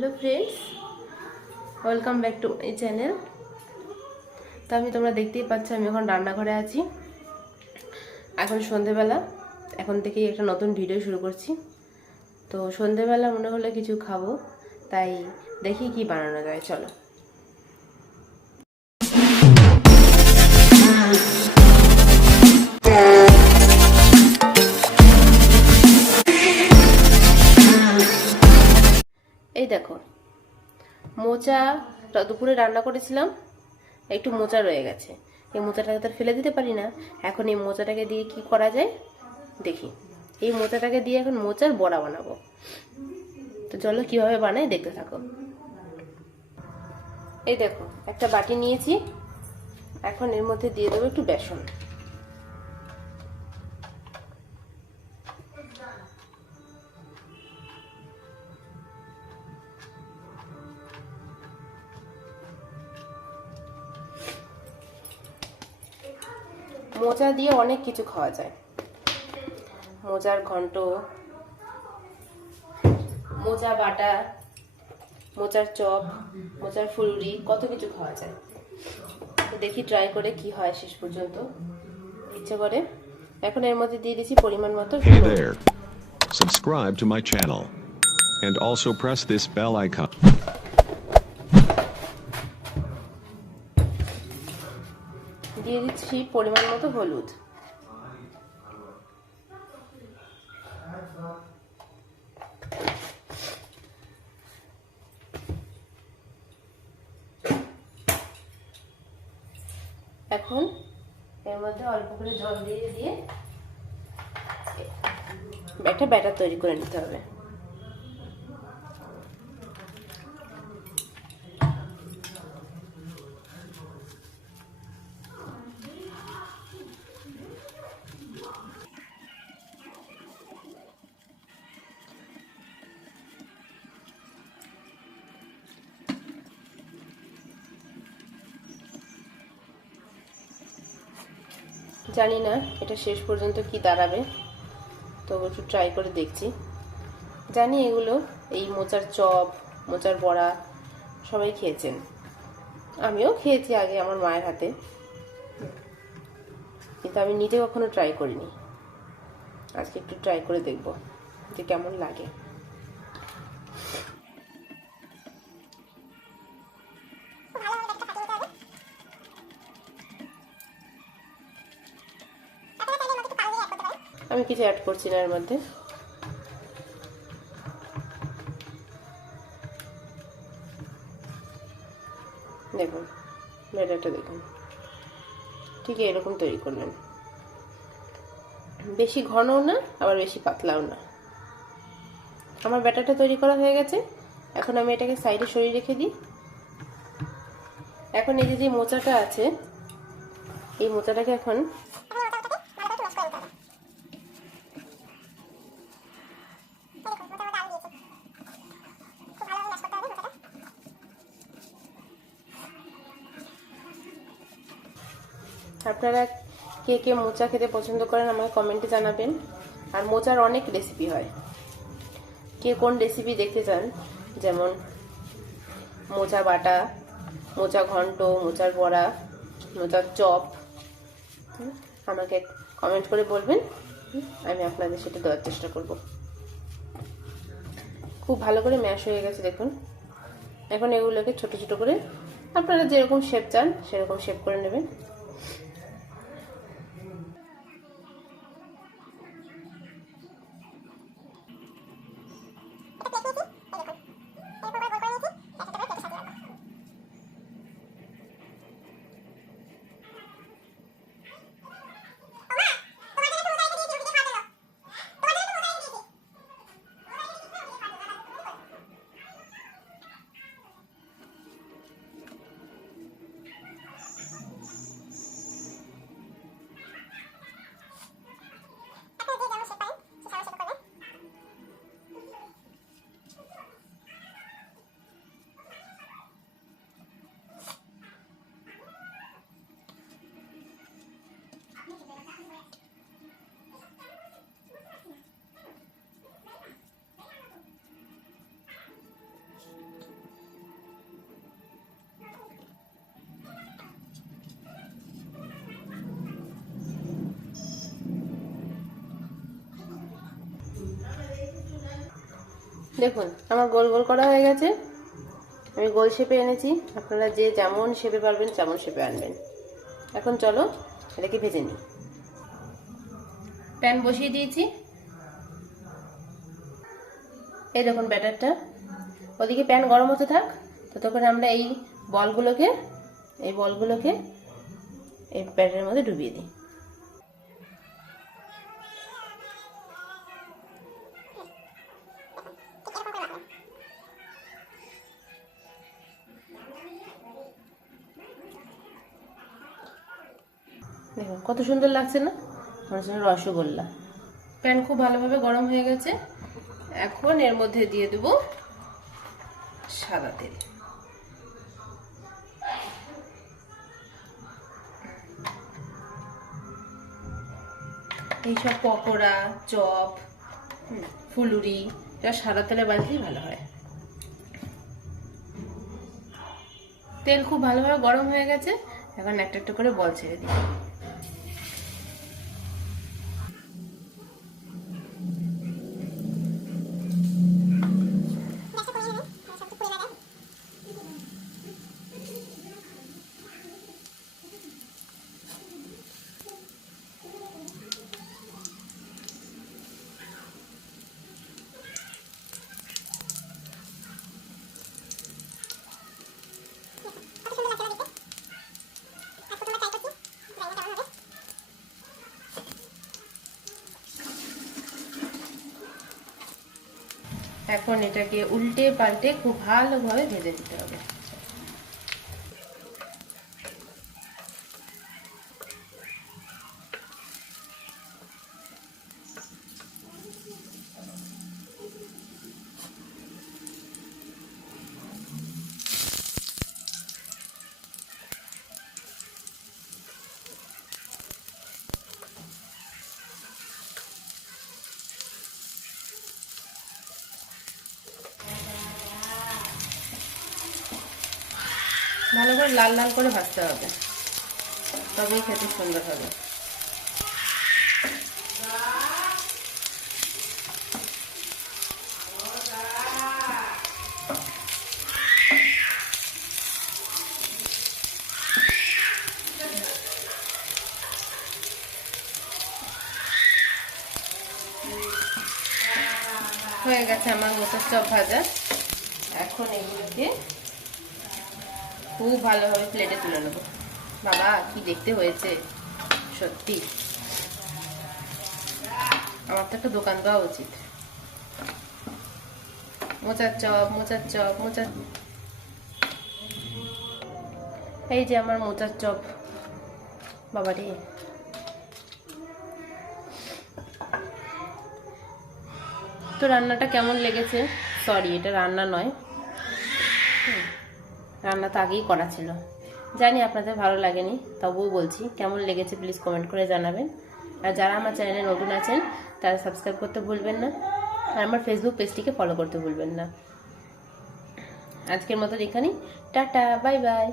Hello friends, welcome back to my channel. তো তোমরা দেখতেই পাচ্ছ আমি এখন রান্নাঘরে আছি। এখন সন্ধেবেলা, এখন থেকেই একটা নতুন ভিডিও শুরু করছি। তো সন্ধেবেলা মনে হলো কিছু খাবো, তাই দেখি কি বানানো যায়। চলো। এই দেখো, মোচা দুপুরে রান্না করেছিলাম, একটু মোচা রয়ে গেছে। এই মোচাটাকে তো ফেলে দিতে পারি না। এখন এই মোচাটাকে দিয়ে কি করা যায় দেখি। এই মোচাটাকে দিয়ে এখন মোচার বড়া বানাবো। তো চলো কিভাবে বানাই দেখতে থাকো। এই দেখো, একটা বাটি নিয়েছি। এখন এর মধ্যে দিয়ে দেবো একটু বেসন। মোচা দিয়ে অনেক কিছু খাওয়া যায়। মোচার ঘন্ট, মোচা বাটা, মোচার চপ, মোচার ফুলুরি, কত কিছু খাওয়া যায়। তো দেখি ট্রাই করে কি হয় শেষ পর্যন্ত। ইচ্ছে করে এখন এর মধ্যে দিয়ে দিচ্ছি পরিমাণ মতো। Hey there. Subscribe to my channel and also press this bell icon. দিয়ে দিচ্ছি পরিমাণ মতো হলুদ। এখন এর মধ্যে অল্প করে জল দিয়ে একটা ব্যাটার তৈরি করে নিতে হবে। জানি না এটা শেষ পর্যন্ত কি দাঁড়াবে, তবু একটু ট্রাই করে দেখছি। জানি এগুলো, এই মোচার চপ, মোচার বড়া সবাই খেয়েছেন, আমিও খেয়েছি আগে আমার মায়ের হাতে, কিন্তু আমি নিজে কখনো ট্রাই করিনি। আজকে একটু ট্রাই করে দেখব যে কেমন লাগে। আমি কিছু অ্যাড করছি না এর মধ্যে। দেখুন ব্যাটারটা, দেখুন ঠিক এরকম তৈরি করলেন। বেশি ঘনও না আবার বেশি পাতলাও না। আমার ব্যাটারটা তৈরি করা হয়ে গেছে। এখন আমি এটাকে সাইডে সরিয়ে রেখে দিই। এখন এই যে মোচাটা আছে, এই মোচাটাকে এখন আপনারা কে কে মোচা খেতে পছন্দ করেন আমাকে কমেন্টে জানাবেন। আর মোচার অনেক রেসিপি হয়, কে কোন রেসিপি দেখতে চান, যেমন মোচা বাটা, মোচা ঘন্ট, মোচার বড়া, মোচার চপ, আমাকে কমেন্ট করে বলবেন, আমি আপনাদের সেটা দেওয়ার চেষ্টা করব। খুব ভালো করে ম্যাশ হয়ে গেছে দেখুন। এখন এগুলোকে ছোট ছোট করে আপনারা যেরকম শেপ চান সেরকম শেপ করে নেবেন। দেখুন আমার গোল গোল করা হয়ে গেছে, আমি গোল শেপে এনেছি। আপনারা যে যেমন শেপে পারবেন তেমন শেপে আনবেন। এখন চলো এটাকে ভেজে নিই। প্যান বসিয়ে দিয়েছি, এই দেখুন ব্যাটারটা। ওদিকে প্যান গরম হতে থাক, ততক্ষণ আমরা এই বলগুলোকে এই ব্যাটারের মধ্যে ডুবিয়ে দিই। দেখুন কত সুন্দর লাগছে না, মনে হচ্ছে রসগোল্লা। প্যান খুব ভালোভাবে গরম হয়ে গেছে, এখন এর মধ্যে দিয়ে দেব সাদা তেল। এইসব পকোড়া, চপ, ফুলুরি এটা সাদা তেলে বাজলেই ভালো হয়। তেল খুব ভালোভাবে গরম হয়ে গেছে, এখন একটা একটা করে বল ছেড়ে দিই। এখন এটাকে উল্টে পাল্টে খুব ভালোভাবে ভেজে দিতে হবে। ভালো করে লাল লাল করে ভাজতে হবে, তবেই খেতে সুন্দর হবে। হয়ে গেছে আমার মোচার চপ ভাজা। এখন এগুলোকে খুব ভালোভাবে প্লেটে তুলে নেবো। বাবা কি দেখতে হয়েছে সত্যি, আমার তো একটা দোকান দেওয়া উচিত। মোচার চপ, মোচার চপ, মোচার, এই যে আমার মোচার চপ। বাবারে তো রান্নাটা কেমন লেগেছে? সরি, এটা রান্না নয়, রান্না তো আগেই করা ছিল। জানি আপনাদের ভালো লাগেনি, তবুও বলছি কেমন লেগেছে প্লিজ কমেন্ট করে জানাবেন। আর যারা আমার চ্যানেলে নতুন আছেন তারা সাবস্ক্রাইব করতে ভুলবেন না, আর আমার ফেসবুক পেজটিকে ফলো করতে ভুলবেন না। আজকের মতো এখানেই, টাটা, বাই বাই।